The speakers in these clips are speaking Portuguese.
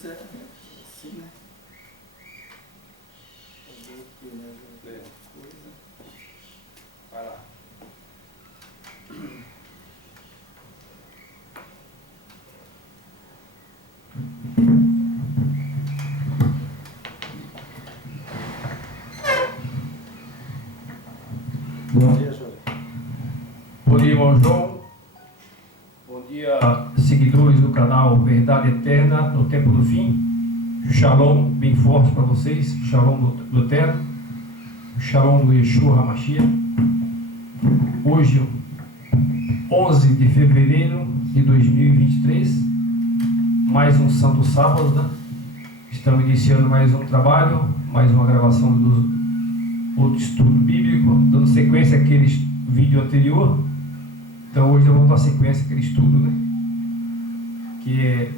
coisa assim, né? Fazer aqui, né? Coisa. Vai lá. Bom dia, Júlio. Bom dia, irmão João. Bom dia, seguidores do canal Verdade Eterna no Tempo do Fim. Shalom bem forte para vocês. Shalom do Eterno. Shalom do Yeshua HaMashiach. Hoje, 11 de fevereiro de 2023, mais um Santo Sábado, né? Estamos iniciando mais um trabalho, mais uma gravação do outro estudo bíblico, dando sequência àquele vídeo anterior. Então hoje eu vou dar sequência àquele estudo, né? Que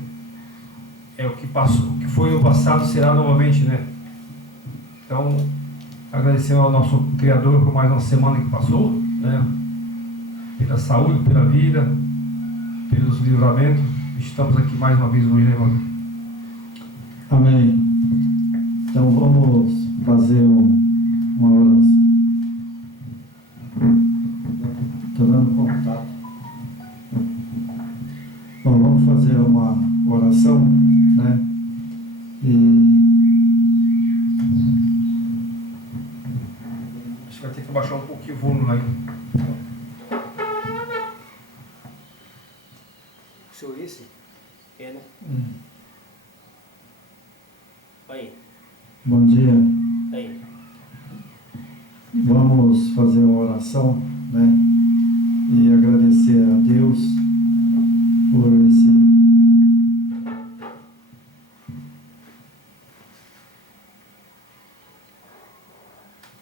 é o que passou, o que foi o passado será novamente, né? Então, agradecendo ao nosso Criador por mais uma semana que passou, né? Pela saúde, pela vida, pelos livramentos. Estamos aqui mais uma vez hoje, né, irmão? Amém. Então vamos fazer uma oração. Estou dando contato. Bom, vamos fazer uma oração, né? Acho que vai ter que baixar um pouquinho o volume lá. O senhor esse? É, né? Aí. Bom dia. Aí. Vamos fazer uma oração, né? E agradecer a Deus por esse.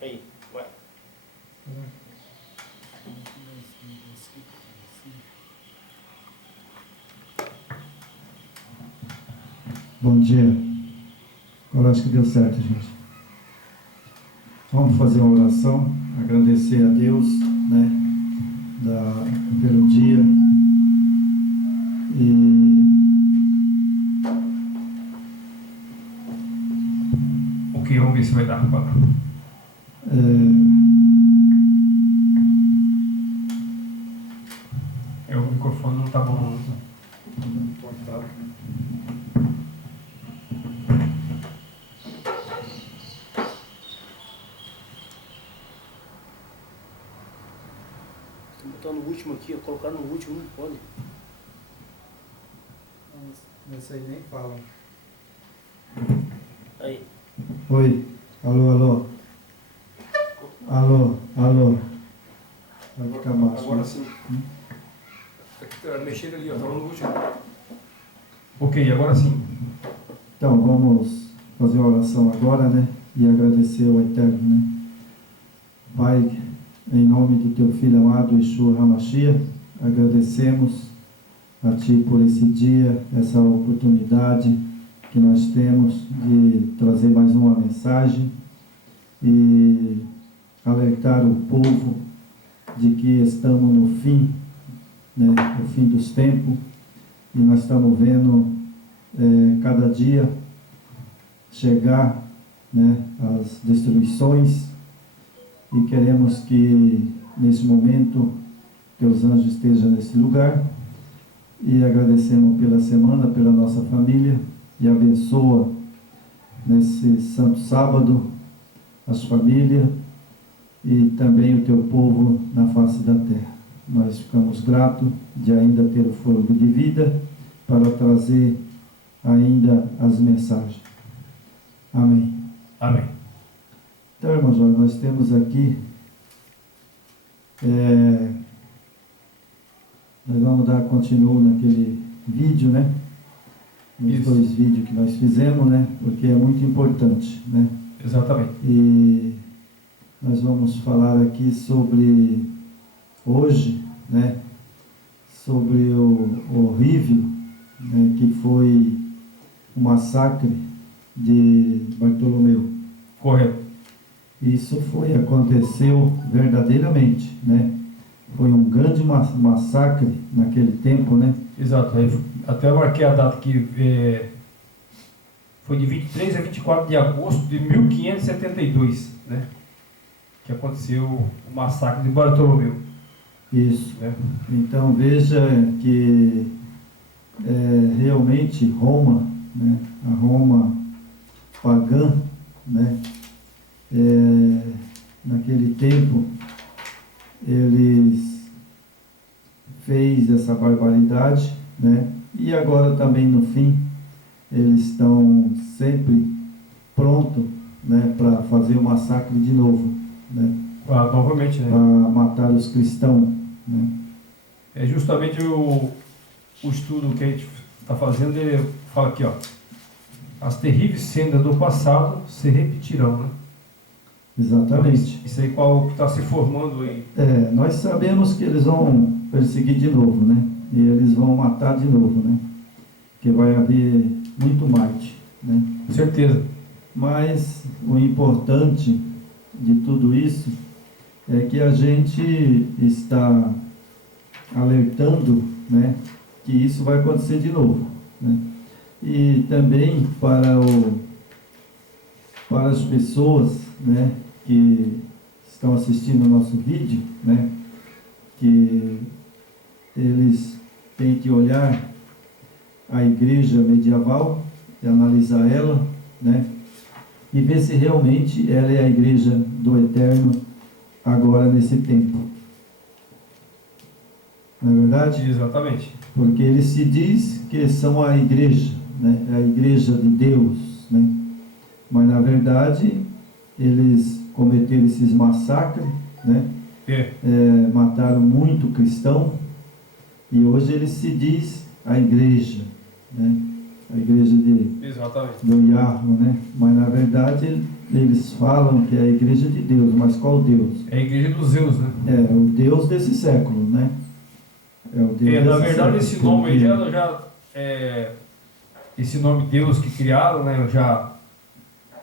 Aí, vai. Bom dia. Agora acho que deu certo, gente. Vamos fazer uma oração, agradecer a Deus, né, pelo dia. Ok, vamos ver se vai dar para o microfone não está bom, não. Estou botando o último aqui, colocar no último, não pode. Isso aí nem fala. Aí. Oi. Alô, alô. Alô, alô. Vai ficar baixo. Agora sim. Mexendo ali, ó, estava no último. Ok, agora sim. Então, vamos fazer a oração agora, né? E agradecer ao Eterno, né? Pai, em nome do Teu Filho amado, Yeshua HaMashiach, agradecemos a Ti por esse dia, essa oportunidade que nós temos de trazer mais uma mensagem e alertar o povo de que estamos no fim, né? O fim dos tempos, e nós estamos vendo cada dia chegar, né, as destruições, e queremos que nesse momento Teus anjos estejam nesse lugar, e agradecemos pela semana, pela nossa família, e abençoa nesse santo sábado as famílias e também o Teu povo na face da terra. Nós ficamos gratos de ainda ter o fôlego de vida para trazer ainda as mensagens. Amém. Amém. Então, irmãos, nós temos aqui, nós vamos dar continuo naquele vídeo, né? Nos Isso. 2 vídeos que nós fizemos, né? Porque é muito importante, né? Exatamente. E nós vamos falar aqui sobre, hoje, né? Sobre o horrível, né, que foi o massacre de Bartolomeu. Correto. Isso aconteceu verdadeiramente, né? Foi um grande massacre naquele tempo, né? Exato. Aí, até eu marquei a data que foi de 23 a 24 de agosto de 1572, né? Que aconteceu o massacre de Bartolomeu. Isso. Né? Então veja que realmente Roma, né, a Roma pagã, né, naquele tempo, eles fez essa barbaridade, né, e agora também no fim, eles estão sempre prontos, né, para fazer o massacre de novo, né, Novamente, né? para matar os cristãos, né. É justamente o estudo que a gente está fazendo, ele fala aqui, ó, as terríveis cenas do passado se repetirão, né? Exatamente. Então, isso aí qual está se formando aí. Nós sabemos que eles vão perseguir de novo, né? E eles vão matar de novo, né? Que vai haver muito Marte, né? Com certeza. Mas o importante de tudo isso é que a gente está alertando, né, que isso vai acontecer de novo, né? E também para as pessoas, né, que estão assistindo o nosso vídeo, né, que eles têm que olhar a igreja medieval e analisar ela, né, e ver se realmente ela é a igreja do Eterno agora nesse tempo. Não é verdade? Exatamente. Porque ele se diz que são a igreja, né, a igreja de Deus, né, mas na verdade eles cometeram esses massacres, né, mataram muito cristão, e hoje ele se diz a igreja, né, a igreja do Yahweh, né, mas na verdade eles falam que é a igreja de Deus, mas qual Deus? É a igreja dos Zeus, né? É o Deus desse século, né? É o Deus na desse verdade século, esse nome porque... aí esse nome Deus que criaram, né? Já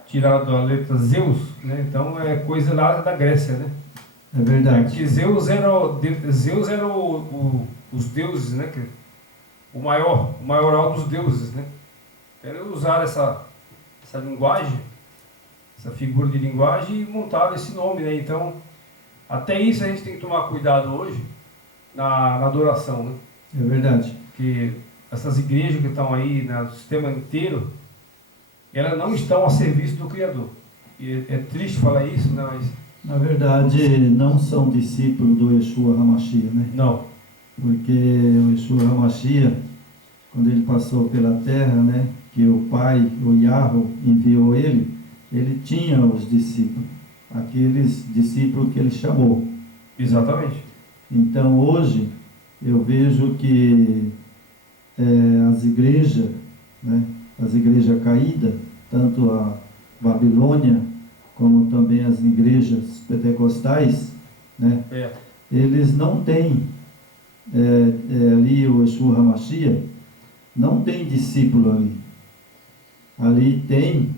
tiraram da letra Zeus, né? Então é coisa lá da Grécia, né? É verdade. Porque Zeus era os deuses, né? O maior dos deuses, né? Eles usaram essa linguagem, essa figura de linguagem e montaram esse nome, né? Então, até isso a gente tem que tomar cuidado hoje na adoração, né? É verdade. Porque essas igrejas que estão aí, né, no sistema inteiro, elas não estão a serviço do Criador. E é triste falar isso, né? Mas... Na verdade, não são discípulos do Yeshua HaMashiach, né? Não. Porque o Yeshua HaMashiach, quando ele passou pela terra, né, que o Pai, o Yahweh, enviou ele tinha os discípulos, aqueles discípulos que ele chamou. Exatamente. Então hoje eu vejo que as igrejas, né, as igrejas caídas, tanto a Babilônia como também as igrejas pentecostais, né, eles não têm ali o Yeshua HaMashiach, não tem discípulo ali. Ali tem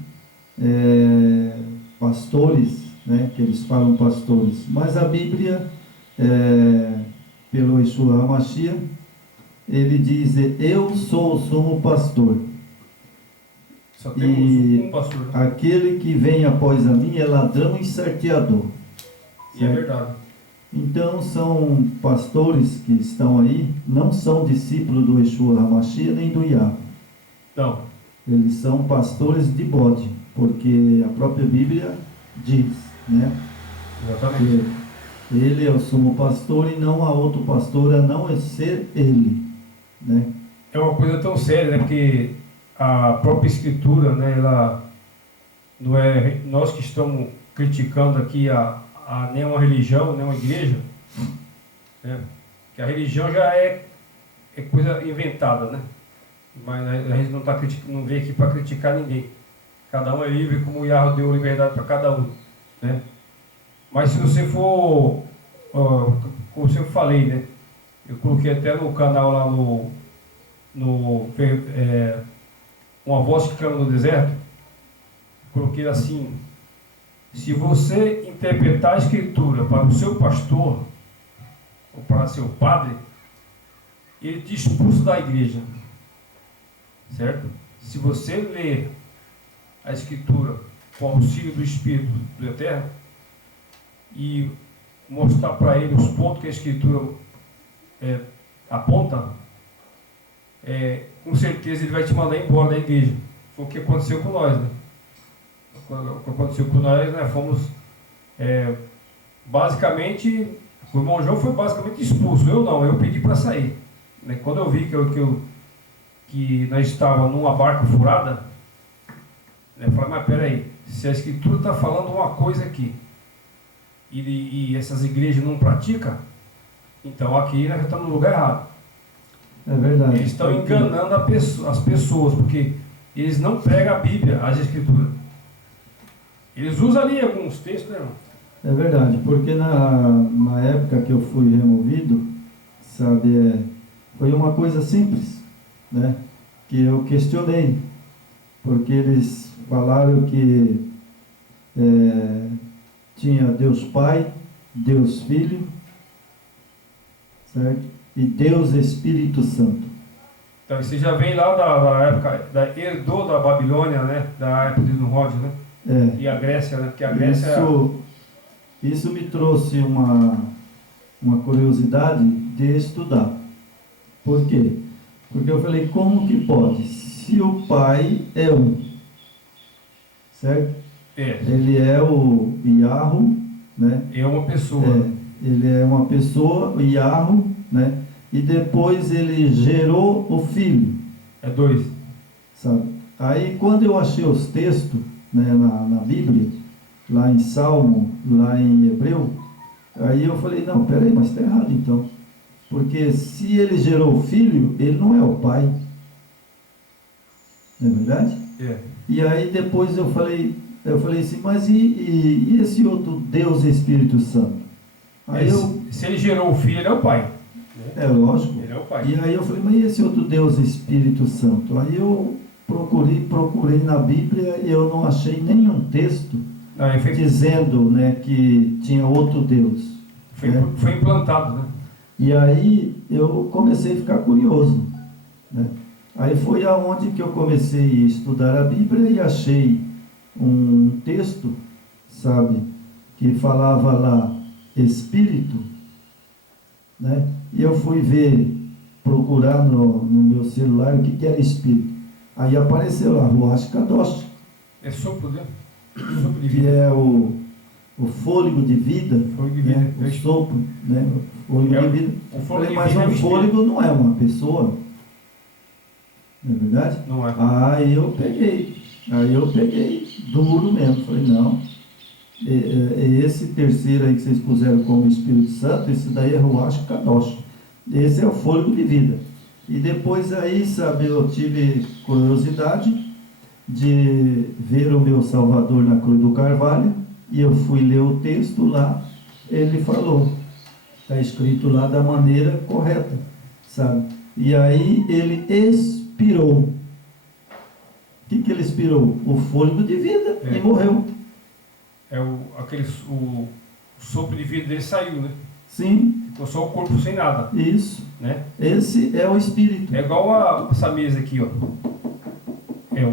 pastores, né, que eles falam pastores, mas a Bíblia, pelo Yeshua HaMashiach, ele diz: eu sou o sumo pastor. Só temos um pastor, né? Aquele que vem após a mim é ladrão e salteador. E é verdade. Então são pastores que estão aí, não são discípulos do Yeshua HaMashiach nem do Yahweh. Não. Eles são pastores de bode, porque a própria Bíblia diz, né? Exatamente. Que ele é o sumo pastor e não há outro pastor a não ser ele, né? É uma coisa tão séria, né? Porque a própria Escritura, né? Ela não é nós que estamos criticando aqui a nenhuma religião, nenhuma igreja, né? Que a religião já é coisa inventada, né? Mas a gente não veio aqui para criticar ninguém. Cada um é livre, como o Yahweh deu liberdade para cada um, né? Mas se você for, como eu falei, né? Eu coloquei até no canal lá Uma Voz que Clama no Deserto, coloquei assim: se você interpretar a Escritura para o seu pastor ou para seu padre, ele te expulsa da igreja, certo? Se você ler a Escritura com o auxílio do Espírito do Eterno e mostrar para ele os pontos que a Escritura aponta, com certeza ele vai te mandar embora da igreja. Foi o que aconteceu com nós, né? O que aconteceu com nós, né? Fomos basicamente, o irmão João foi basicamente expulso. Eu não, eu pedi para sair, né? Quando eu vi que nós estávamos numa barca furada, eu falei, mas peraí, se a Escritura está falando uma coisa aqui e essas igrejas não praticam, então aqui nós estamos no lugar errado. É verdade. Eles estão enganando as pessoas, porque eles não pregam a Bíblia, as Escrituras. Eles usam ali alguns textos, né, irmão? É verdade, porque na época que eu fui removido, sabe, foi uma coisa simples, né, que eu questionei, porque eles falaram que tinha Deus Pai, Deus Filho, certo? E Deus Espírito Santo. Então, você já vem lá da época, herdou da Babilônia, né, da época de Nimrod, né? E a Grécia, né? Porque a Grécia... Isso me trouxe uma curiosidade de estudar. Por quê? Porque eu falei, como que pode? Se o Pai é um, certo? Ele é o Yahweh, né? É uma pessoa. Ele é uma pessoa, o Yahweh, né? E depois ele gerou o Filho. É dois. Sabe? Aí quando eu achei os textos, né, na Bíblia, lá em Salmo, lá em Hebreu, aí eu falei, não, peraí, mas está errado então. Porque se ele gerou o Filho, ele não é o Pai. Não é verdade? E aí depois eu falei assim, mas e esse outro Deus Espírito Santo? Aí se ele gerou o Filho, ele é o Pai. É lógico. Ele é o Pai. E aí eu falei, mas e esse outro Deus Espírito Santo? Aí eu procurei na Bíblia e eu não achei nenhum texto dizendo, né, que tinha outro Deus. Foi implantado, né? E aí eu comecei a ficar curioso, né? Aí foi aonde que eu comecei a estudar a Bíblia e achei um texto, sabe, que falava lá Espírito, né? E eu fui procurar no meu celular o que era Espírito. Aí apareceu lá, Ruach Kadosh. É sopro, né? Sopro de que vida. é o fôlego de vida, Fôlego de vida, né? O sopro, né? O fôlego de vida. O fôlego Mas de vida um fôlego não é uma pessoa, não é verdade? Não é. Aí eu peguei duro mesmo, falei, não, esse terceiro aí que vocês puseram como Espírito Santo, esse daí é Ruach Kadosh, esse é o fôlego de vida. E depois aí, sabe, eu tive curiosidade de ver o meu Salvador na cruz do Carvalho, e eu fui ler o texto lá, ele falou, está escrito lá da maneira correta, sabe? E aí ele expirou. O que ele expirou? O fôlego de vida, e morreu. O sopro de vida dele saiu, né? Sim. Ficou só o corpo sem nada. Isso. Né? Esse é o Espírito. É igual essa mesa aqui, ó. Ela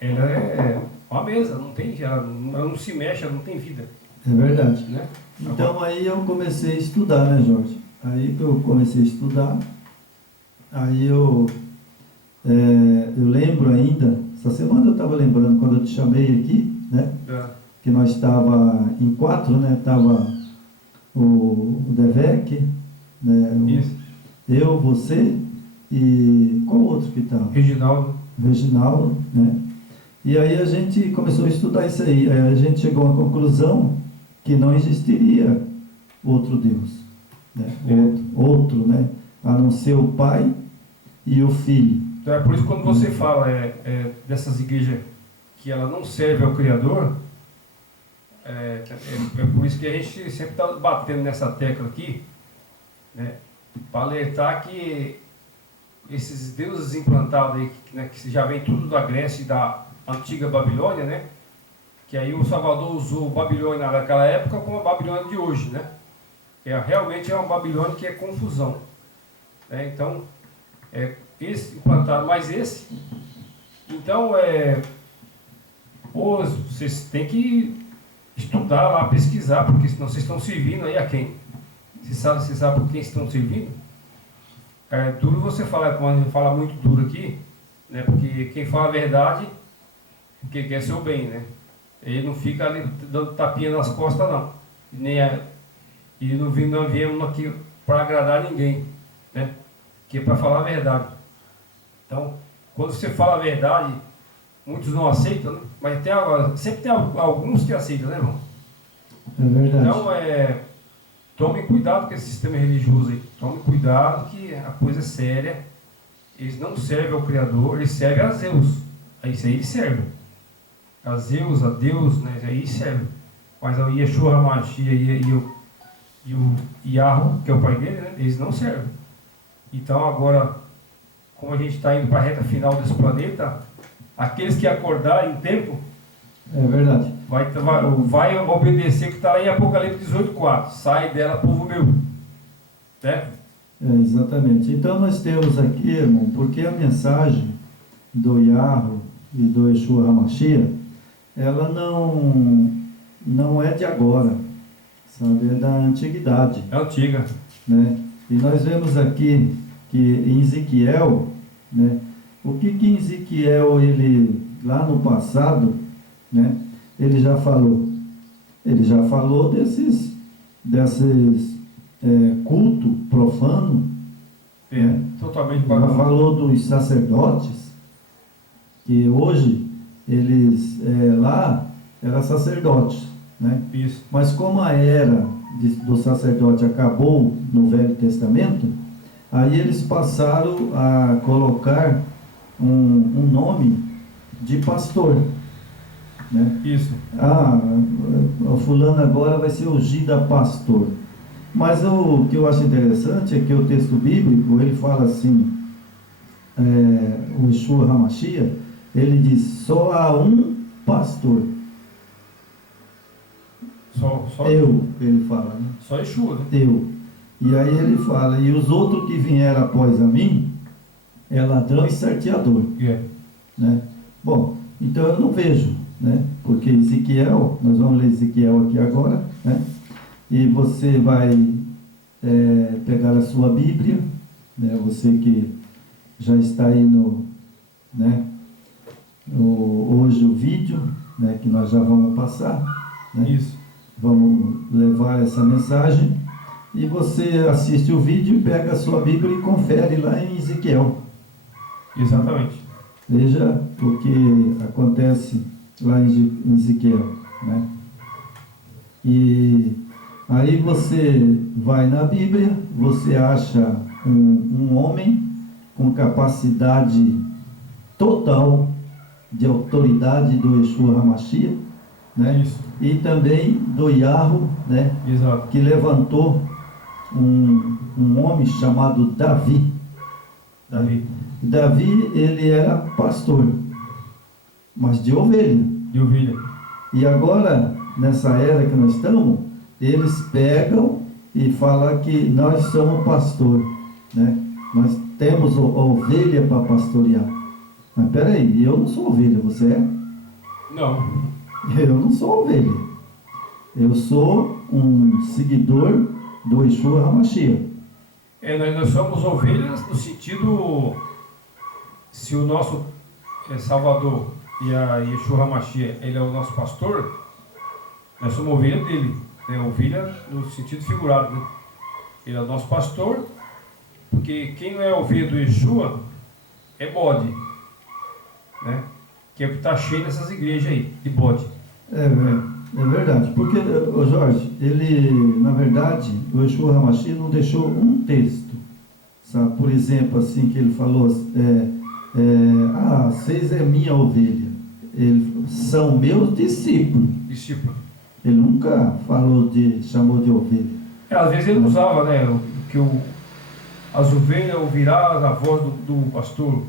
é uma mesa, ela não se mexe, ela não tem vida. É verdade. Né? Então aí eu comecei a estudar, né, Jorge? Aí que eu comecei a estudar, aí eu lembro ainda, essa semana eu estava lembrando, quando eu te chamei aqui, né? Que nós estava em 4, né? Estava o Devec, né? Eu, você e qual outro que estava? Reginaldo, né? E aí a gente começou a estudar isso aí. Aí a gente chegou à conclusão que não existiria outro Deus, né? Outro, né? A não ser o Pai e o Filho. Então é por isso que quando você fala dessas igrejas que ela não serve ao Criador, é por isso que a gente sempre está batendo nessa tecla aqui, né? Para alertar que esses deuses implantados aí, né, que já vem tudo da Grécia e da antiga Babilônia, né? Que aí o Salvador usou Babilônia naquela época como a Babilônia de hoje, né? Que realmente é uma Babilônia que é confusão, né? Então, esse implantado mais esse, então Ou vocês têm que estudar lá, pesquisar, porque senão vocês estão servindo aí a quem? Você sabe por quem estão servindo? É duro você falar, como a gente fala muito duro aqui, né? Porque quem fala a verdade, porque quer seu bem, né? Ele não fica ali dando tapinha nas costas, não. E não viemos aqui para agradar ninguém, né? Que é para falar a verdade. Então, quando você fala a verdade, muitos não aceitam, né? Mas sempre tem alguns que aceitam, né, irmão? É verdade. Então, tome cuidado com esse sistema religioso aí. Tome cuidado que a coisa é séria. Eles não servem ao Criador, eles servem a Zeus. Isso aí eles servem. A Zeus, a Deus, né? Isso aí eles servem. Mas o Yeshua HaMashiach e o Yahweh, que é o pai dele, né? Eles não servem. Então agora, como a gente está indo para a reta final desse planeta, aqueles que acordarem em tempo, É verdade. vai obedecer o que está lá em Apocalipse 18:4. Sai dela, povo meu. Né? Exatamente. Então nós temos aqui, irmão, porque a mensagem do Yahweh e do Yeshua HaMashiach, ela não é de agora, sabe? É da antiguidade. É antiga. Né? E nós vemos aqui que em Ezequiel, né? O que em Ezequiel, ele, lá no passado, né? Ele já falou desses culto profano, né? Totalmente Já falou dos sacerdotes, que hoje eles lá eram sacerdotes, né? Isso. Mas como a era do sacerdote acabou no Velho Testamento, aí eles passaram a colocar um nome de pastor, né? Isso. O fulano agora vai ser ungida pastor. Mas o que eu acho interessante é que o texto bíblico, ele fala assim, o Yeshua HaMashiach, ele diz, só há um pastor. Só ele fala, né? Só Yeshua, né? Eu. E aí ele fala, e os outros que vieram após a mim, é ladrão e salteador. Yeah. Né? Bom, então eu não vejo, né? Porque Ezequiel, nós vamos ler Ezequiel aqui agora, né? E você vai pegar a sua Bíblia, né? Você que já está aí hoje o vídeo, né? Que nós já vamos passar, né? Isso. Vamos levar essa mensagem e você assiste o vídeo, pega a sua Bíblia e confere lá em Ezequiel. Exatamente. Veja o que acontece lá em Ezequiel, né? E aí você vai na Bíblia, você acha um homem com capacidade total de autoridade do Yeshua HaMashiach, né? Isso. E também do Yahweh, né? Exato. Que levantou um homem chamado Davi. Davi, ele era pastor, mas de ovelha. De ovelha. E agora, nessa era que nós estamos, eles pegam e falam que nós somos pastor, né? Nós temos ovelha para pastorear. Mas peraí, eu não sou ovelha, você é? Não. Eu não sou ovelha. Eu sou um seguidor do Yeshua HaMashiach. Nós somos ovelhas no sentido, se o nosso Salvador e a Yeshua HaMashiach, ele é o nosso pastor, nós somos ovelha dele, né? Ovelha no sentido figurado, né? Ele é o nosso pastor, porque quem não é ovelha do Yeshua é bode, né? Que é o que está cheio nessas igrejas aí, de bode. É verdade, porque, Jorge, ele, na verdade, o Yeshua HaMashiach não deixou um texto, sabe? Por exemplo, assim, que ele falou, vocês é minha ovelha, são meus discípulos. Ele nunca chamou de ovelha. Às vezes ele usava, né, que as ovelhas ouvirás a voz do pastor,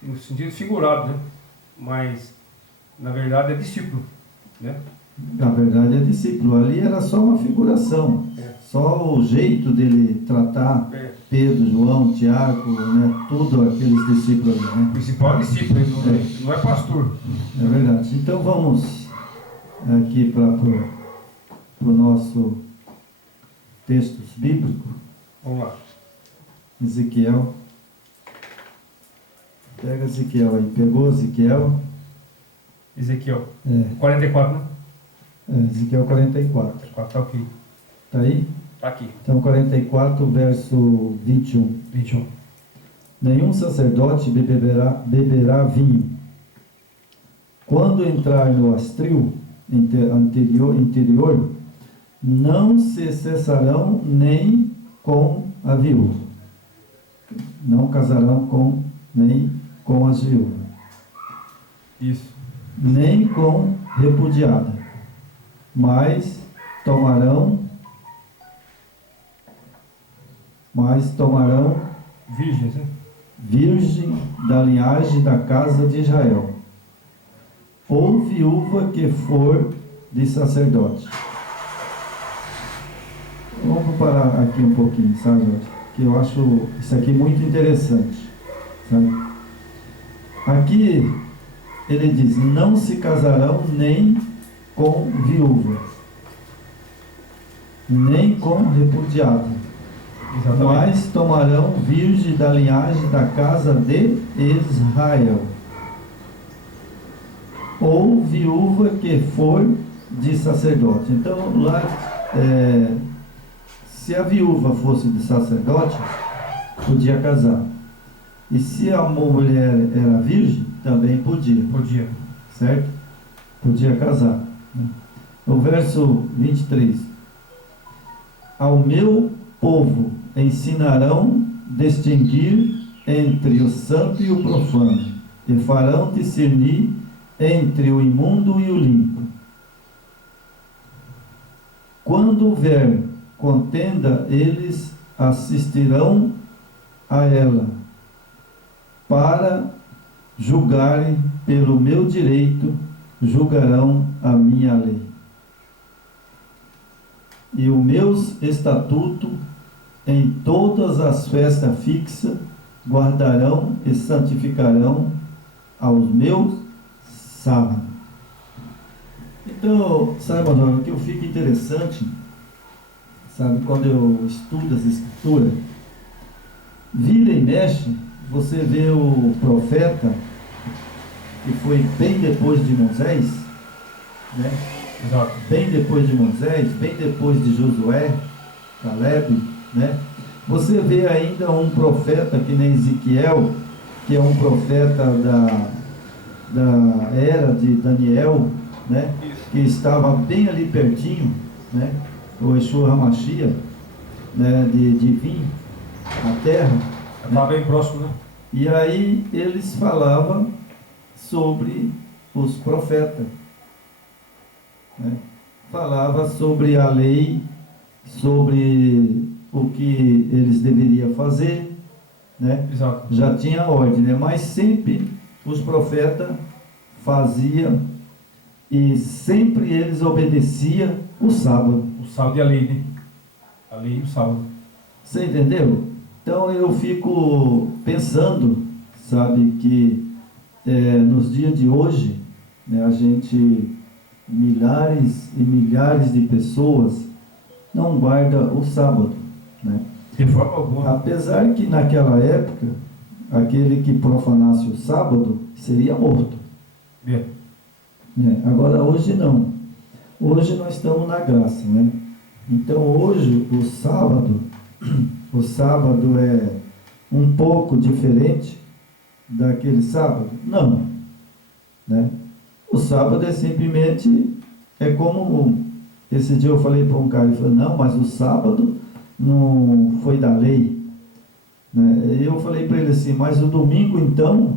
no sentido figurado, né? Mas, na verdade, é discípulo, né? Na verdade é discípulo, ali era só uma figuração, só o jeito dele tratar Pedro, João, Tiago, né? Tudo aqueles discípulos ali, né? O principal discípulo, ele não é pastor. É verdade. Então vamos aqui para o nosso texto bíblico, Vamos lá. Ezequiel. Pega Ezequiel aí. Pegou Ezequiel? Ezequiel. 44. 44, né? Ezequiel 44. 44, tá ok. Tá aí? Tá aqui. Então 44, verso 21. 21. Nenhum sacerdote beberá vinho. Quando entrar no astril interior, não se cessarão nem com a viúva. Não casarão nem com as viúvas. Isso. Nem com repudiada. Mas tomarão Virgens, né? virgem da linhagem da casa de Israel, ou viúva que for de sacerdote. Vamos parar aqui um pouquinho, sabe, Jorge? Que eu acho isso aqui muito interessante, sabe? Aqui ele diz: não se casarão nem com viúva, nem com repudiada. Exatamente. Mas tomarão virgem da linhagem da casa de Israel, ou viúva que for de sacerdote. Então lá, se a viúva fosse de sacerdote, podia casar. E se a mulher era virgem, também podia. Podia. Certo? Podia casar. No verso 23: ao meu povo ensinarão distinguir entre o santo e o profano, e farão discernir entre o imundo e o limpo. Quando houver contenda, eles assistirão a ela, para julgarem pelo meu direito, julgarão a minha lei. E os meus estatutos em todas as festas fixas guardarão e santificarão aos meus sábados. Então, sabe, o que eu fico interessante, sabe, quando eu estudo as escrituras, vira e mexe, você vê o profeta, que foi bem depois de Moisés, né? Exato. Bem depois de Moisés, bem depois de Josué, Caleb, né? Você vê ainda um profeta que nem Ezequiel, que é um profeta da era de Daniel, né? Que estava bem ali pertinho, né? O Yeshua HaMashiach, né? de vir à terra. Estava bem próximo, né? E aí eles falavam sobre os profetas, né? Falava sobre a lei, sobre o que eles deveriam fazer, né? Exato. Já tinha ordem, né? Mas sempre os profetas faziam e sempre eles obedeciam o sábado. O sábado e a lei, né? A lei e o sábado. Você entendeu? Então eu fico pensando, sabe, que nos dias de hoje, né, a gente, milhares e milhares de pessoas não guardam o sábado, né? De forma alguma. Apesar que naquela época, aquele que profanasse o sábado seria morto. Bem. Agora hoje não. Hoje nós estamos na graça, né? Então hoje o sábado é um pouco diferente daquele sábado? Não, né? O sábado é simplesmente, como esse dia eu falei para um cara, ele falou: não, mas o sábado não foi da lei, né? Eu falei para ele assim: mas o domingo então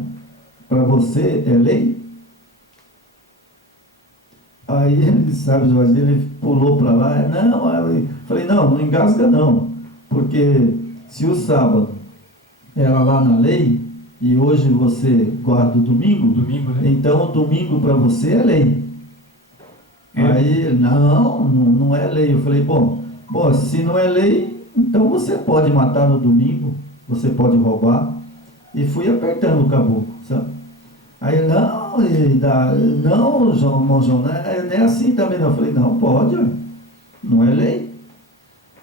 para você é lei? Aí ele, sabe, Jorge, ele pulou para lá. Não, aí eu falei: não engasga não, porque se o sábado era lá na lei e hoje você guarda o domingo, né? então o domingo para você é lei. Aí, não é lei. Eu falei: bom, se não é lei, Então você pode matar no domingo, você pode roubar. E fui apertando o caboclo, sabe? Aí, não, João, irmão João, não é assim também não. Eu falei, não, pode, ué. Não é lei.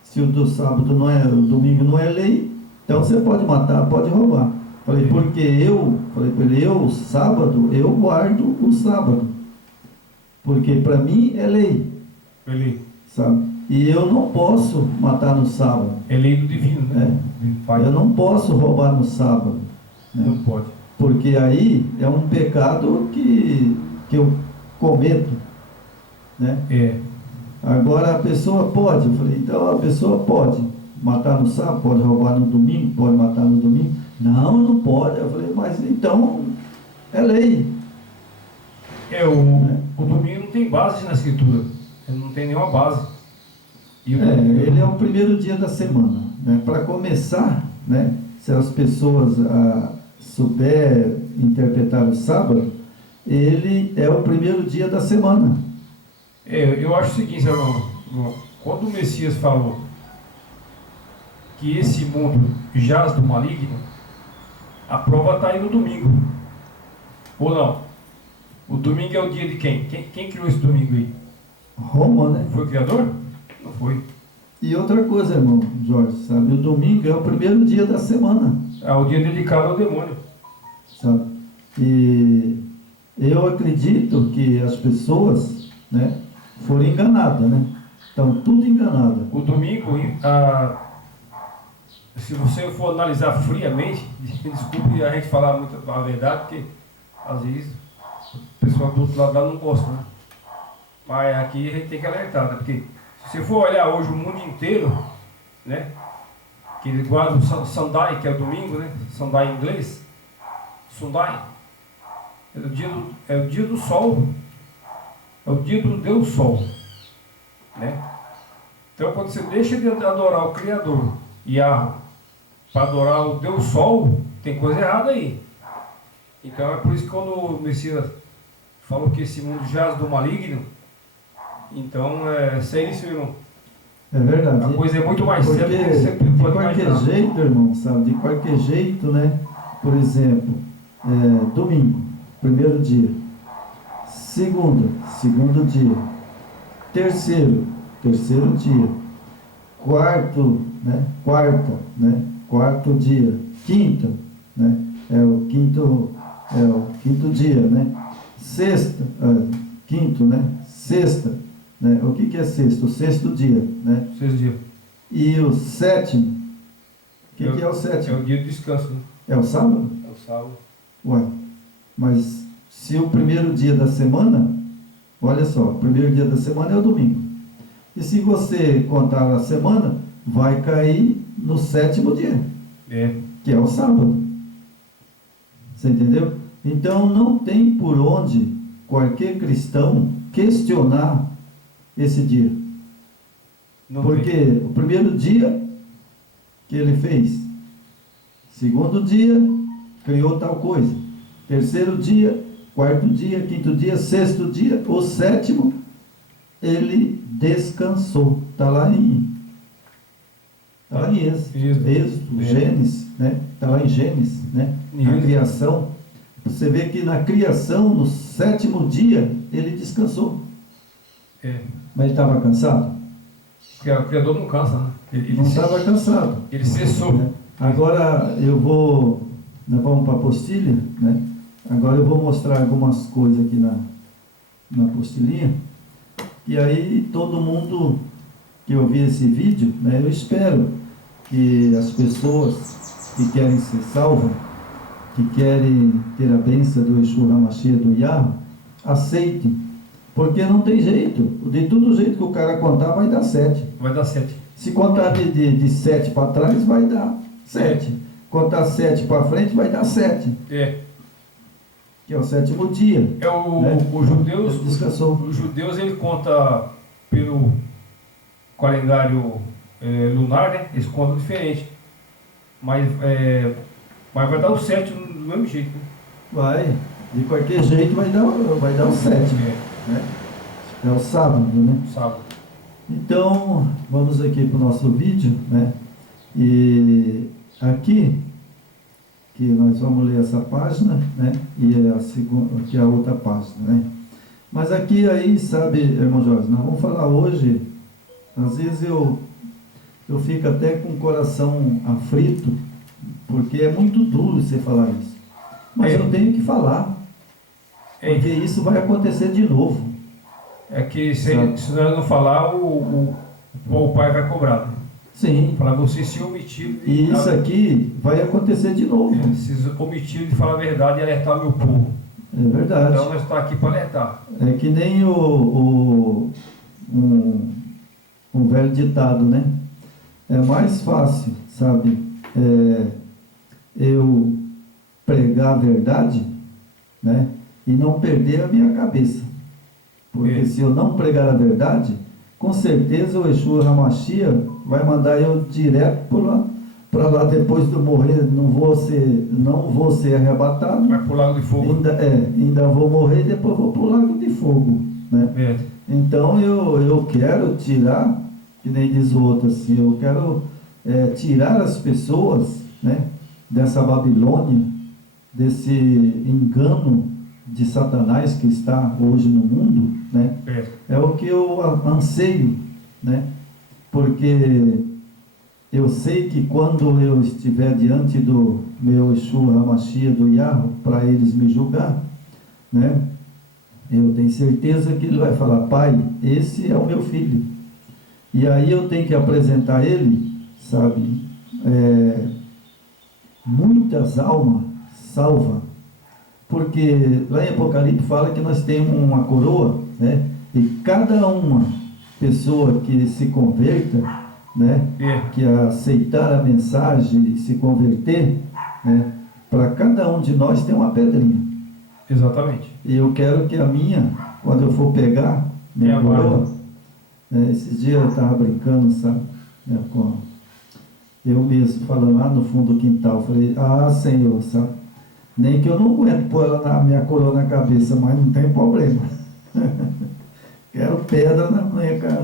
Se o do sábado não é, o domingo não é lei, então você pode matar, pode roubar. Falei, porque falei para ele, sábado, eu guardo o sábado. Porque para mim é lei. É lei. Sabe? E eu não posso matar no sábado. É lei do divino, né? Eu não posso roubar no sábado. Né? Não pode. Porque aí é um pecado que eu cometo. Né? É. Agora a pessoa pode. Eu falei, então a pessoa pode matar no sábado, pode roubar no domingo, pode matar no domingo. Não, não pode. Eu falei, mas então é lei. O domingo não tem base na escritura. Ele não tem nenhuma base. Ele é o primeiro dia da semana. Né? Para começar, né? Se as pessoas souber interpretar o sábado, ele é o primeiro dia da semana. Eu acho o seguinte, irmão, quando o Messias falou que esse mundo jaz do maligno, a prova está aí no domingo. Ou não? O domingo é o dia de quem? Quem criou esse domingo aí? Roma, né? Foi o Criador? Não foi. E outra coisa, irmão Jorge, sabe? O domingo é o primeiro dia da semana. É o dia dedicado ao demônio. Sabe? E eu acredito que as pessoas, né, foram enganadas, né? Estão tudo enganadas. O domingo, se você for analisar friamente, desculpe a gente falar muito a verdade, porque às vezes o pessoal do outro lado não gosta, né? Mas aqui a gente tem que alertar, né? Porque se você for olhar hoje o mundo inteiro, né? Que eles guardam o Sunday, que é o domingo, né? Sunday em inglês. Sunday. É o dia do sol. É o dia do Deus Sol. Né? Então quando você deixa de adorar o Criador Yahweh para adorar o Deus Sol, tem coisa errada aí. Então é por isso que quando o Messias falou que esse mundo jaz do maligno, então é sério isso, irmão. É verdade. A coisa é muito mais séria do que você de pode qualquer imaginar. jeito, irmão, sabe? De qualquer jeito, né? Por exemplo, domingo, primeiro dia. Segundo dia. Terceiro dia. Quarto, né? Quarto dia. Quinto, né? É o quinto dia, né? Quinto, né? Sexta, né? O que é sexta? O sexto dia, né? 6 dias. E o sétimo, o que é o sétimo? É o dia de descanso, né? É o sábado? É o sábado. Ué, mas se o primeiro dia da semana, olha só, o primeiro dia da semana é o domingo. E se você contar a semana, vai cair no sétimo dia, que é o sábado. Você entendeu? Então não tem por onde qualquer cristão questionar esse dia. Não Porque tem. o primeiro dia que ele fez, segundo dia, criou tal coisa, terceiro dia, quarto dia, quinto dia, sexto dia, o sétimo, ele descansou. Está lá em Êxodo, Gênesis, né? Está lá em Gênesis, né? Na criação. Você vê que na criação, no sétimo dia, ele descansou. Mas ele estava cansado? Porque o Criador não cansa, né? Ele não estava cansado. Ele cessou. Agora nós vamos para a apostilha, né? Agora eu vou mostrar algumas coisas aqui na apostilinha. E aí todo mundo que ouvir esse vídeo, né, eu espero que as pessoas que querem ser salvas, que querem ter a bênção do Yeshua HaMashiach, do Yahweh, aceitem. Porque não tem jeito. De todo jeito que o cara contar, vai dar 7. Vai dar 7. Se contar de 7 para trás, vai dar 7. Contar 7 para frente, vai dar 7. Que é o sétimo dia. Os judeus, ele descansou. Os judeus, ele conta pelo calendário lunar, né? Eles contam diferente. Mas vai dar o 7 do mesmo jeito. Né? Vai. De qualquer jeito vai dar o 7. Né? É o sábado, né? Sábado. Então, vamos aqui para o nosso vídeo, né? E aqui, que nós vamos ler essa página, né? E a segunda, aqui a outra página, né? Mas aqui aí, sabe, irmão Jorge, nós vamos falar hoje, às vezes eu fico até com o coração aflito, porque é muito duro você falar isso. Mas eu tenho que falar, porque isso vai acontecer de novo. É que se nós não falar, o pai vai cobrar. Sim. Falar, você se omitiu. E isso aqui vai acontecer de novo. Se omitiu de falar a verdade e alertar meu povo. É verdade. Então nós estamos aqui para alertar. É que nem um velho ditado, né? É mais fácil, sabe, eu pregar a verdade, né? E não perder a minha cabeça. Porque se eu não pregar a verdade, com certeza o Yeshua HaMashiach vai mandar eu direto para lá depois de eu morrer. Não vou ser arrebatado. Vai para o lago de fogo. Ainda vou morrer e depois vou para o lago de fogo, né? Então eu quero tirar, que nem diz o outro assim, eu quero tirar as pessoas, né, dessa Babilônia, desse engano de Satanás que está hoje no mundo, né? É o que eu anseio, né? Porque eu sei que quando eu estiver diante do meu Yeshua HaMashiach, do Yahweh, para eles me julgar, né? Eu tenho certeza que ele vai falar, pai, esse é o meu filho. E aí eu tenho que apresentar ele, sabe, muitas almas salvas. Porque lá em Apocalipse fala que nós temos uma coroa, né? E cada uma pessoa que se converta, né? Que aceitar a mensagem e se converter, né? Para cada um de nós tem uma pedrinha. Exatamente. E eu quero que a minha, quando eu for pegar minha coroa, esses dias eu estava brincando, sabe? Eu mesmo, falando lá no fundo do quintal, falei, Senhor, sabe? Nem que eu não aguento pôr ela na minha coroa na cabeça, mas não tem problema. Quero pedra na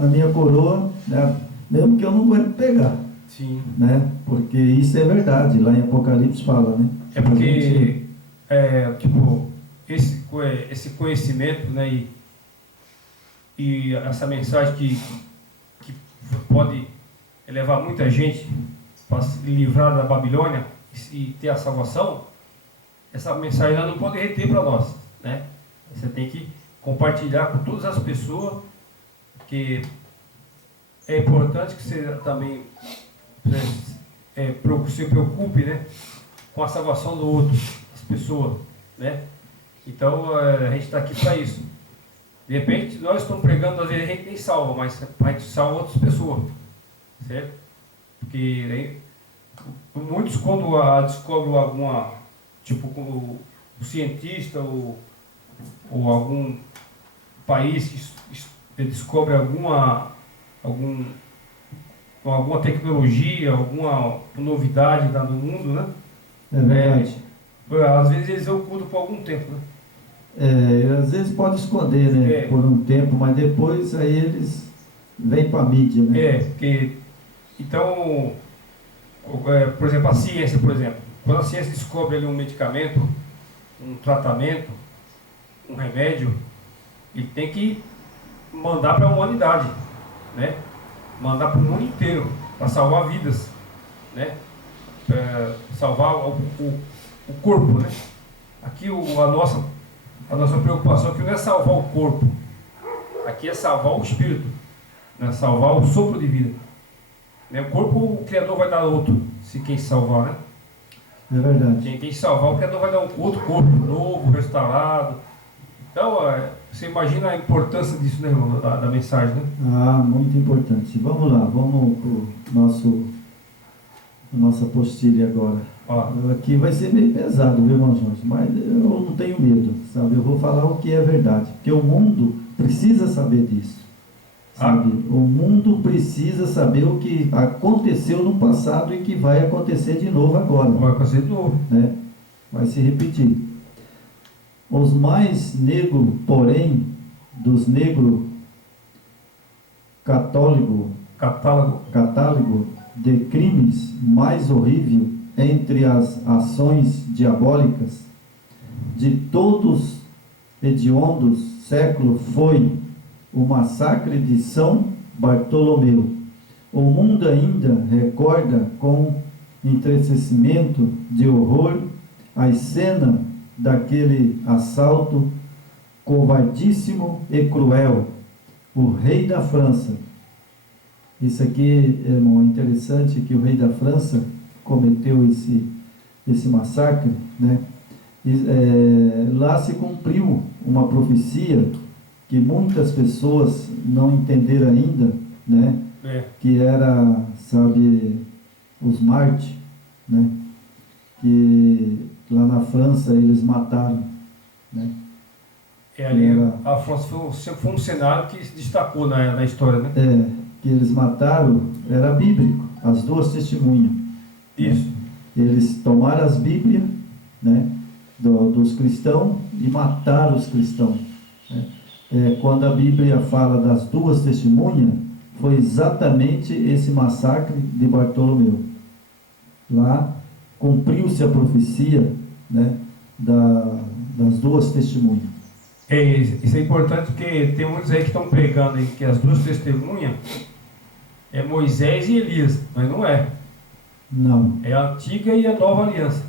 minha coroa, né? Mesmo que eu não aguento pegar. Sim. Né? Porque isso é verdade, lá em Apocalipse fala, né? É porque, esse conhecimento, né, e essa mensagem que pode levar muita gente para se livrar da Babilônia e ter a salvação, essa mensagem ela não pode reter para nós, né? Você tem que compartilhar com todas as pessoas, que é importante que você também se preocupe, né, com a salvação do outro, as pessoas, né? Então a gente está aqui para isso. De repente nós estamos pregando, às vezes a gente nem salva, mas a gente salva outras pessoas, certo? Porque muitos quando descobrem alguma, tipo o cientista ou algum país que descobre alguma tecnologia, alguma novidade lá no mundo, né? É verdade. Às vezes eles ocultam por algum tempo, né? Às vezes pode esconder, né? Por um tempo, mas depois aí eles vêm para a mídia, né? Porque então, por exemplo, a ciência, por exemplo. Quando a ciência descobre ali um medicamento, um tratamento, um remédio, ele tem que mandar para a humanidade, né? Mandar para o mundo inteiro, para salvar vidas, né? Salvar o corpo, né? Aqui a nossa preocupação aqui não é salvar o corpo, aqui é salvar o espírito, né? Salvar o sopro de vida, né? O corpo o Criador vai dar outro, se quem salvar, né? É verdade. Quem salvar, o Criador vai dar um outro corpo novo, restaurado. Então, você imagina a importância disso, né, irmão, da mensagem, né? Muito importante. Vamos lá, vamos para nossa apostila agora. Aqui vai ser meio pesado, viu, irmão Jorge? Mas eu não tenho medo, sabe? Eu vou falar o que é verdade, porque o mundo precisa saber disso. Sabe? O mundo precisa saber o que aconteceu no passado e que vai acontecer de novo agora. Vai acontecer de novo. Né? Vai se repetir. Os mais negros, porém, dos negros catálogo de crimes mais horrível entre as ações diabólicas de todos hediondos séculos foi o massacre de São Bartolomeu. O mundo ainda recorda com entristecimento de horror a cena daquele assalto covardíssimo e cruel. O rei da França. Isso aqui, irmão, é interessante que o rei da França cometeu esse massacre, né? Lá se cumpriu uma profecia que muitas pessoas não entenderam ainda, né? Que era, sabe, os mártires, né? Que lá na França eles mataram, né? A França foi um cenário que se destacou na história, né? Que eles mataram, era bíblico, as duas testemunhas. Isso. Né? Eles tomaram as Bíblias, né, dos cristãos e mataram os cristãos. Né? Quando a Bíblia fala das duas testemunhas, foi exatamente esse massacre de Bartolomeu. Lá cumpriu-se a profecia, né, das duas testemunhas. Isso é importante porque tem muitos aí que estão pregando aí que as duas testemunhas é Moisés e Elias, mas não é. Não. É a antiga e a nova aliança.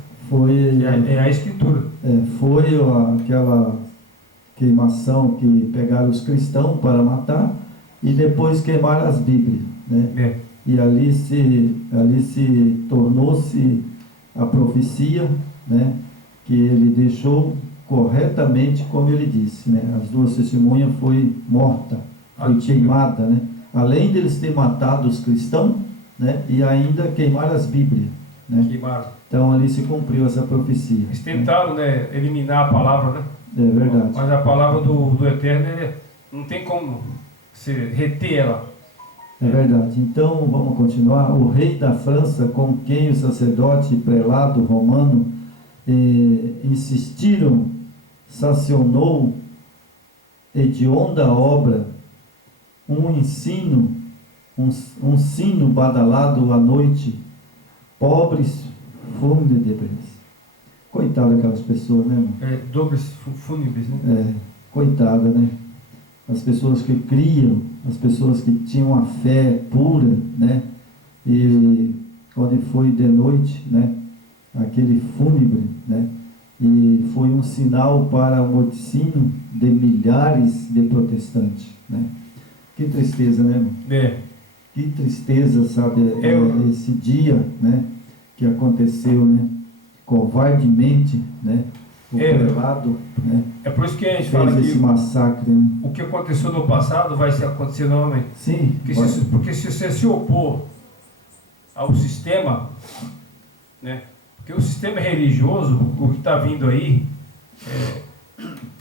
É a escritura. Foi aquela queimação que pegaram os cristãos para matar e depois queimaram as Bíblias, né? E ali se tornou-se a profecia, né, que ele deixou corretamente como ele disse, né? As duas testemunhas foi morta, foi queimada, né? Além deles ter matado os cristãos, né? E ainda queimaram as Bíblias, né? Queimaram. Então ali se cumpriu essa profecia. Eles tentaram, né, eliminar a palavra, né? É verdade. Mas a palavra do Eterno não tem como se reter ela. É verdade. Então vamos continuar. O rei da França, com quem o sacerdote e prelado romano insistiram, sancionou hedionda obra, um sino badalado à noite, pobres fúnebres. Coitada daquelas pessoas, né, irmão? Dobres fúnebres, né? Coitada, né? As pessoas que criam, as pessoas que tinham a fé pura, né? E quando foi de noite, né? Aquele fúnebre, né? E foi um sinal para o morticínio de milhares de protestantes, né? Que tristeza, né, irmão? Que tristeza, sabe? Esse dia, né? Que aconteceu, né? Covardemente, né? O prelado, né? É por isso que a gente fala esse massacre, né? O que aconteceu no passado vai se acontecer novamente. Sim. Porque se você se opor ao sistema, né? Porque o sistema religioso, o que está vindo aí,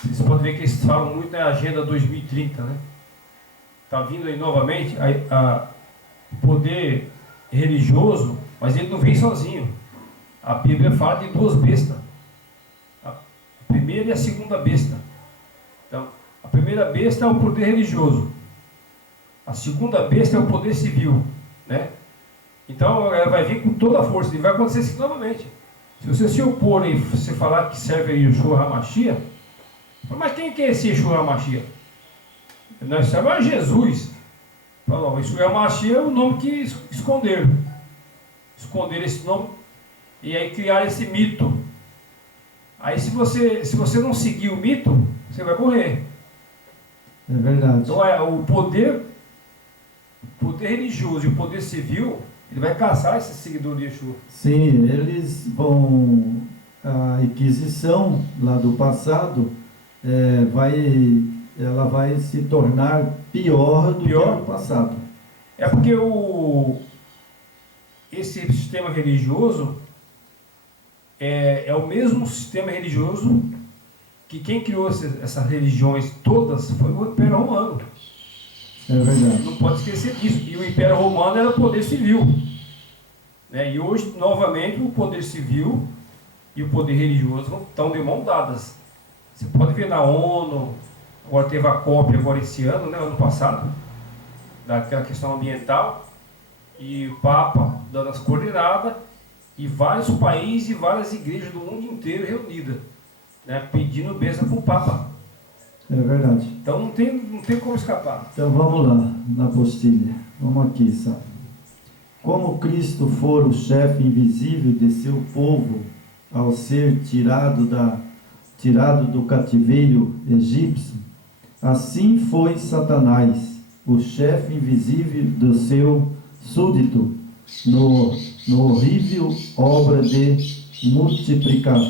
vocês podem ver que eles falam muito na Agenda 2030, né? Está vindo aí novamente o poder religioso, mas ele não vem sozinho. A Bíblia fala de duas bestas. A primeira e a segunda besta. Então, a primeira besta é o poder religioso. A segunda besta é o poder civil, né? Então, ela vai vir com toda a força. E vai acontecer isso novamente. Se você se opor e você falar que serve a Yeshua HaMashiach, mas quem que é esse Yeshua HaMashiach? Nós servemos a Jesus. Então, Yeshua HaMashiach é o nome que esconderam. Esconderam esse nome e aí criaram esse mito. Aí se você não seguir o mito, você vai morrer. É verdade. Então o poder religioso e o poder civil, ele vai caçar esse seguidor de Yeshua. Sim, eles vão... A Inquisição lá do passado ela vai se tornar pior do que no passado. É porque esse sistema religioso é o mesmo sistema religioso que quem criou essas religiões todas foi o Império Romano. É verdade. Não pode esquecer disso. E o Império Romano era o poder civil, né? E hoje, novamente, o poder civil e o poder religioso estão de mão dadas. Você pode ver na ONU, agora teve a COP agora esse ano, né, ano passado, daquela questão ambiental, E o Papa dando as coordenadas, e vários países e várias igrejas do mundo inteiro reunidas, né, pedindo bênção para o Papa. É verdade. Então não tem como escapar. Então vamos lá, na apostila. Vamos aqui, sabe? Como Cristo for o chefe invisível de seu povo, ao ser tirado do cativeiro egípcio, assim foi Satanás, o chefe invisível do seu súdito, no horrível obra de múltiplicas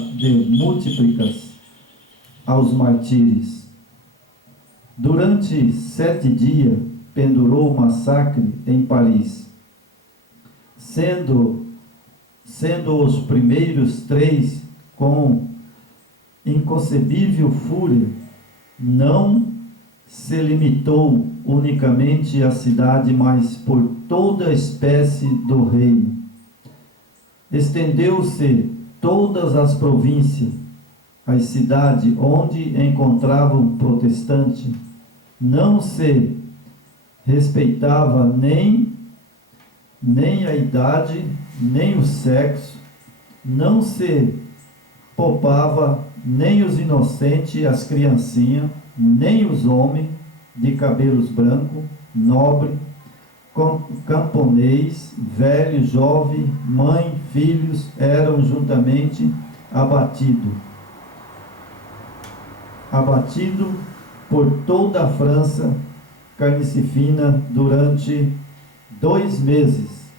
aos martírios. Durante 7 dias pendurou o massacre em Paris, sendo os primeiros 3 com inconcebível fúria. Não se limitou unicamente à cidade, mas por toda a espécie do reino. Estendeu-se todas as províncias, as cidades onde encontravam protestante. Não se respeitava nem a idade, nem o sexo, não se poupava nem os inocentes, as criancinhas, nem os homens de cabelos brancos, nobre, camponês, velho, jovem, mãe, filhos, eram juntamente abatido por toda a França carnificina durante 2 meses.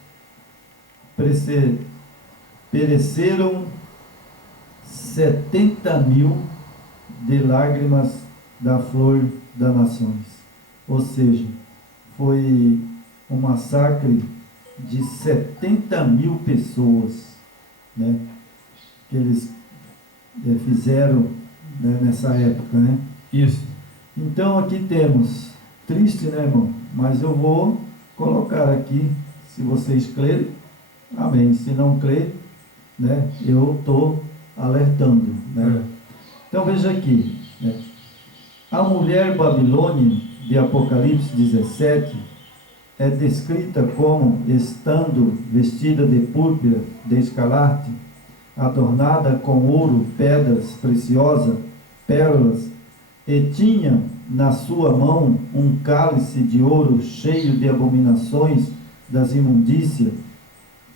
Pereceram 70.000 de lágrimas da flor das nações. Ou seja, foi um massacre de 70.000 pessoas, né, que eles fizeram, né, nessa época, né? Isso. Então aqui temos, triste, né, irmão? Mas eu vou colocar aqui, se vocês crerem, amém. Se não crerem, né, eu estou alertando, né? Então veja aqui, né? A mulher babilônia de Apocalipse 17 é descrita como estando vestida de púrpura, de escarlate, adornada com ouro, pedras preciosas, pérolas, e tinha na sua mão um cálice de ouro cheio de abominações das imundícias.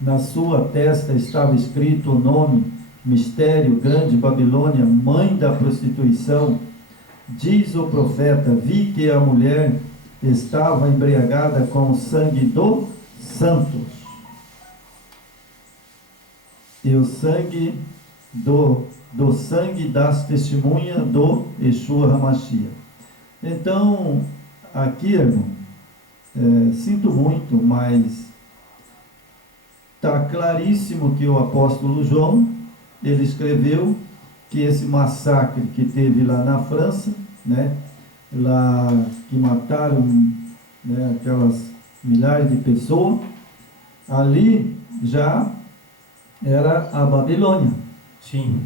Na sua testa estava escrito o nome: Mistério, Grande Babilônia, mãe da prostituição. Diz o profeta: vi que a mulher estava embriagada com o sangue dos santos e o sangue do sangue das testemunhas do Yeshua HaMashiach. Então, aqui, irmão, sinto muito, mas está claríssimo que o apóstolo João, ele escreveu que esse massacre que teve lá na França, né, lá que mataram, né, aquelas milhares de pessoas, ali já era a Babilônia. Sim.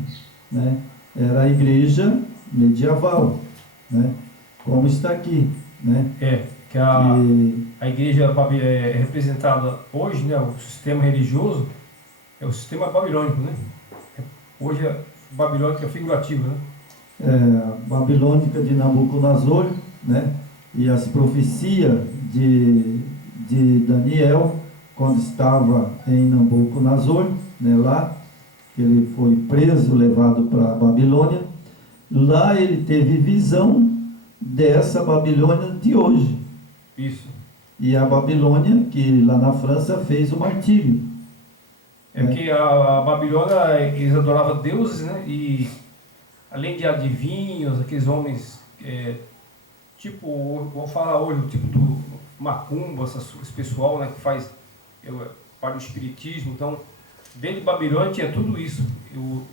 Né? Era a igreja medieval, né? Como está aqui, né? Que a igreja é representada hoje, né? O sistema religioso é o sistema babilônico, né? Hoje a babilônica é figurativa, né? A babilônica de Nabucodonosor, né? E as profecias de Daniel, quando estava em Nabucodonosor, né? Lá que ele foi preso, levado para a Babilônia. Lá ele teve visão dessa Babilônia de hoje. Isso. E a Babilônia, que lá na França fez o martírio. Que a Babilônia, eles adoravam deuses, né? E além de adivinhos, aqueles homens, tipo, vou falar hoje, o tipo do macumba, esse pessoal, né, que faz para o espiritismo. Então, dentro de Babilônia tinha tudo isso. O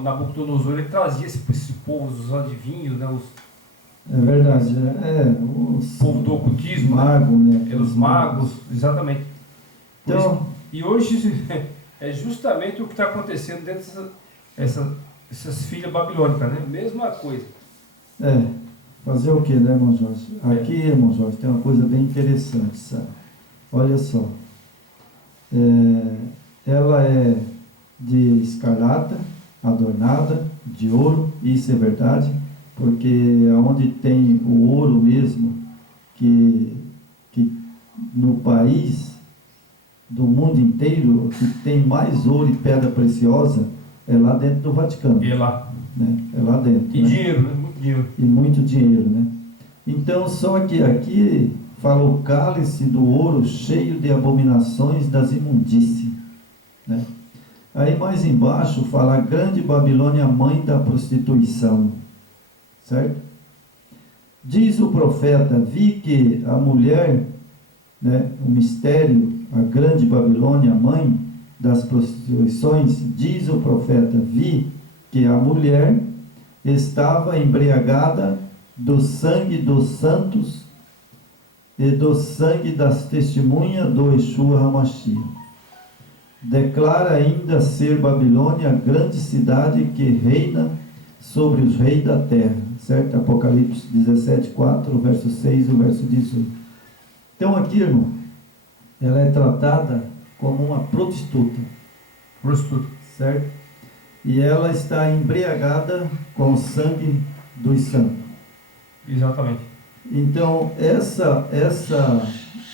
Nabucodonosor, ele trazia esse povo, os adivinhos, né? É verdade, o povo do ocultismo, mago, né? Os magos, exatamente. Então, e hoje é justamente o que está acontecendo dentro dessas filhas babilônicas, né? Mesma coisa. Fazer o que, né, irmão Jorge? Aqui, irmão Jorge, tem uma coisa bem interessante, sabe? Olha só. ela é de escarlata, adornada, de ouro, isso é verdade, porque onde tem o ouro mesmo, que no país, do mundo inteiro, que tem mais ouro e pedra preciosa, é lá dentro do Vaticano. E lá. Né? É lá dentro. E né? dinheiro, né? Muito dinheiro. E muito dinheiro, né? Então, só que aqui fala o cálice do ouro cheio de abominações das imundícias, né? Aí mais embaixo fala a grande Babilônia, mãe da prostituição, certo? Diz o profeta, vi que a mulher, né, o mistério, a grande Babilônia, mãe das prostituições, diz o profeta, vi que a mulher estava embriagada do sangue dos santos e do sangue das testemunhas do Yeshua HaMashiach. Declara ainda ser Babilônia a grande cidade que reina sobre os reis da terra, certo? Apocalipse 17, 4, verso 6 e o verso 18. Então aqui, irmão, ela é tratada como uma prostituta, certo? E ela está embriagada com o sangue dos santos. Exatamente. Então, essa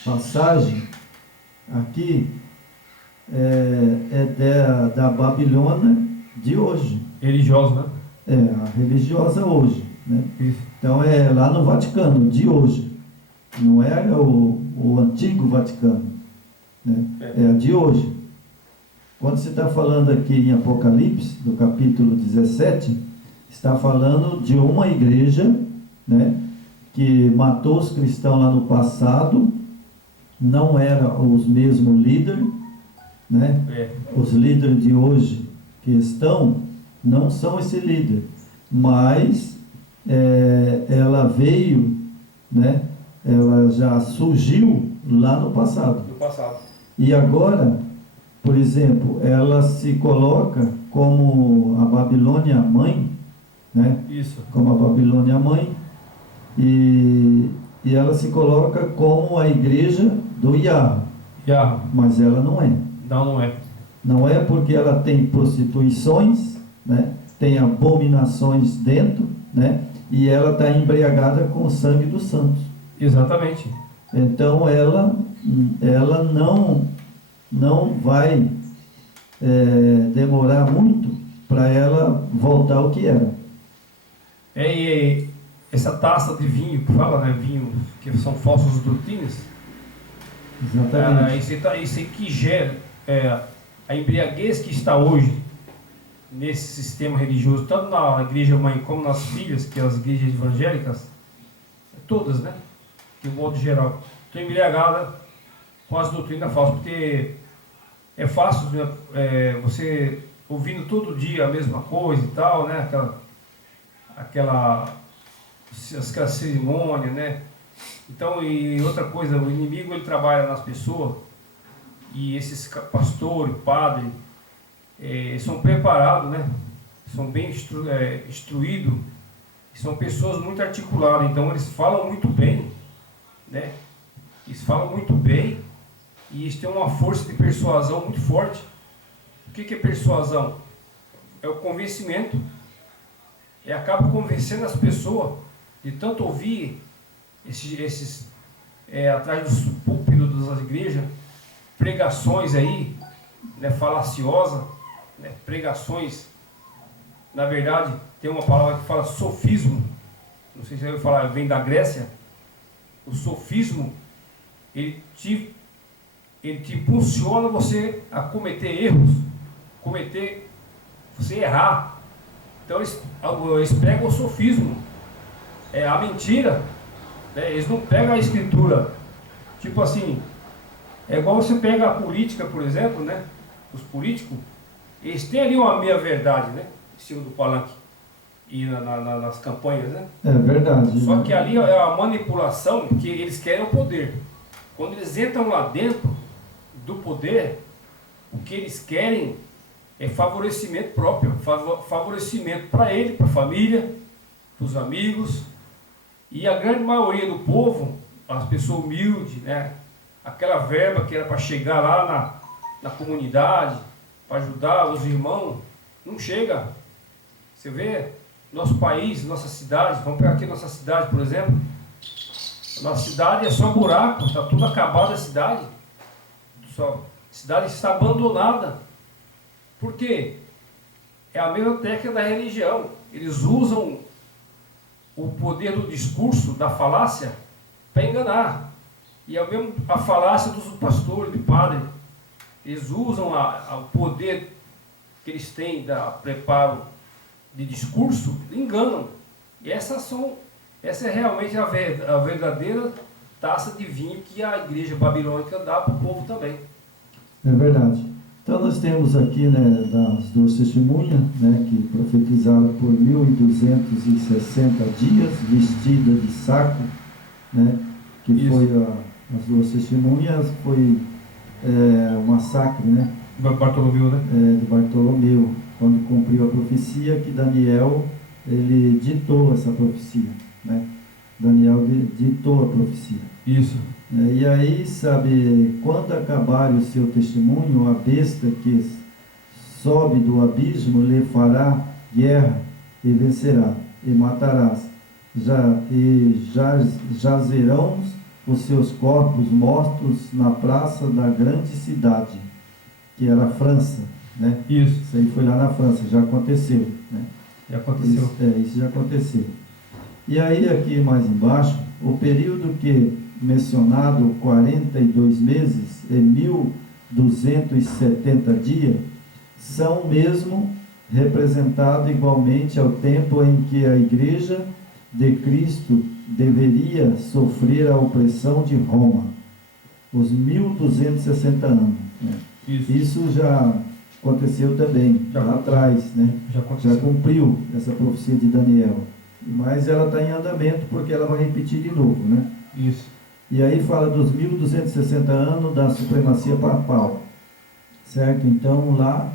passagem aqui da Babilônia de hoje. Religiosa, né? A religiosa hoje, né? Isso. Então, é lá no Vaticano, de hoje. Não é o antigo Vaticano, né? É a de hoje. Quando você está falando aqui em Apocalipse, do capítulo 17, está falando de uma igreja, né, que matou os cristãos lá no passado, não eram os mesmos líderes, né? Os líderes de hoje que estão, não são esse líder, mas ela veio, né, ela já surgiu lá no passado. E agora, por exemplo, ela se coloca como a Babilônia mãe, né? Isso. Como a Babilônia mãe, e ela se coloca como a igreja do Yahweh, mas ela não é. Não é. Não é porque ela tem prostituições, né? Tem abominações dentro, né? E ela está embriagada com o sangue dos santos. Exatamente. Então ela não vai demorar muito para ela voltar ao que era. E essa taça de vinho que fala, né? Vinho que são falsas doutrinas. Exatamente. Isso aqui gera a embriaguez que está hoje nesse sistema religioso, tanto na igreja mãe como nas filhas, que é as igrejas evangélicas, todas, né? De modo geral, estão embriagadas com as doutrinas falsas, porque é fácil, né, você ouvindo todo dia a mesma coisa e tal, né? Aquela cerimônia, né? Então, e outra coisa, o inimigo ele trabalha nas pessoas, e esses pastores, padres, são preparados, né? São bem instruídos, são pessoas muito articuladas, então eles falam muito bem, né? Eles falam muito bem e eles têm uma força de persuasão muito forte. O que é persuasão? É o convencimento. E acaba convencendo as pessoas de tanto ouvir esses atrás dos púlpitos das igrejas, pregações aí, né, falaciosas, né, pregações, na verdade, tem uma palavra que fala sofismo, não sei se você vai falar, vem da Grécia. O sofismo, ele te impulsiona você a cometer erros, você errar. Então eles pegam o sofismo, a mentira, né? Eles não pegam a escritura, tipo assim, é igual você pega a política, por exemplo, né? Os políticos, eles têm ali uma meia-verdade, né? Em cima do palanque e nas campanhas, né? É verdade. Só que ali é a manipulação, que eles querem o poder. Quando eles entram lá dentro do poder, o que eles querem é favorecimento próprio, favorecimento para ele, para a família, para os amigos, e a grande maioria do povo, as pessoas humildes, né? Aquela verba que era para chegar lá na comunidade, para ajudar os irmãos, não chega. Você vê, nosso país, nossa cidade, vamos pegar aqui nossa cidade, por exemplo. Nossa cidade é só buraco, está tudo acabado a cidade. A cidade está abandonada. Por quê? É a mesma técnica da religião. Eles usam o poder do discurso, da falácia, para enganar. E é mesmo a falácia dos pastores, do padre. Eles usam o poder que eles têm da preparo de discurso, enganam. E essa é realmente a verdadeira taça de vinho que a igreja babilônica dá para o povo também. É verdade. Então nós temos aqui, né, das duas testemunhas, né, que profetizaram por 1260 dias, vestida de saco, né, que isso. Foi as duas testemunhas, foi um massacre, né? Bartolomeu, né? De Bartolomeu, quando cumpriu a profecia que Daniel, ele ditou essa profecia, né? Daniel ditou a profecia. Isso. E aí, sabe, quando acabar o seu testemunho, a besta que sobe do abismo lhe fará guerra e vencerá, e matarás. Jazerão os seus corpos mortos na praça da grande cidade, que era a França, né? Isso aí foi lá na França, já aconteceu, né? Já aconteceu. Isso já aconteceu. E aí, aqui mais embaixo, o período que mencionado, 42 meses e 1270 dias, são mesmo representados igualmente ao tempo em que a Igreja de Cristo deveria sofrer a opressão de Roma, os 1260 anos. Né? Isso já aconteceu também, lá atrás, né? Já cumpriu essa profecia de Daniel. Mas ela está em andamento porque ela vai repetir de novo, né? Isso. E aí fala dos 1260 anos da supremacia papal, certo? Então lá,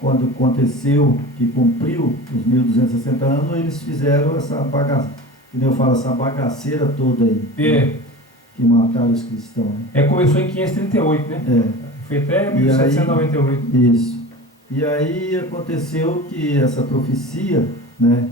quando aconteceu que cumpriu os 1260 anos, eles fizeram essa bagaceira, como eu falo, essa bagaceira toda aí, né? Que mataram os cristãos. Né? Começou em 538, né? Foi até 1798. Isso. E aí aconteceu que essa profecia, né,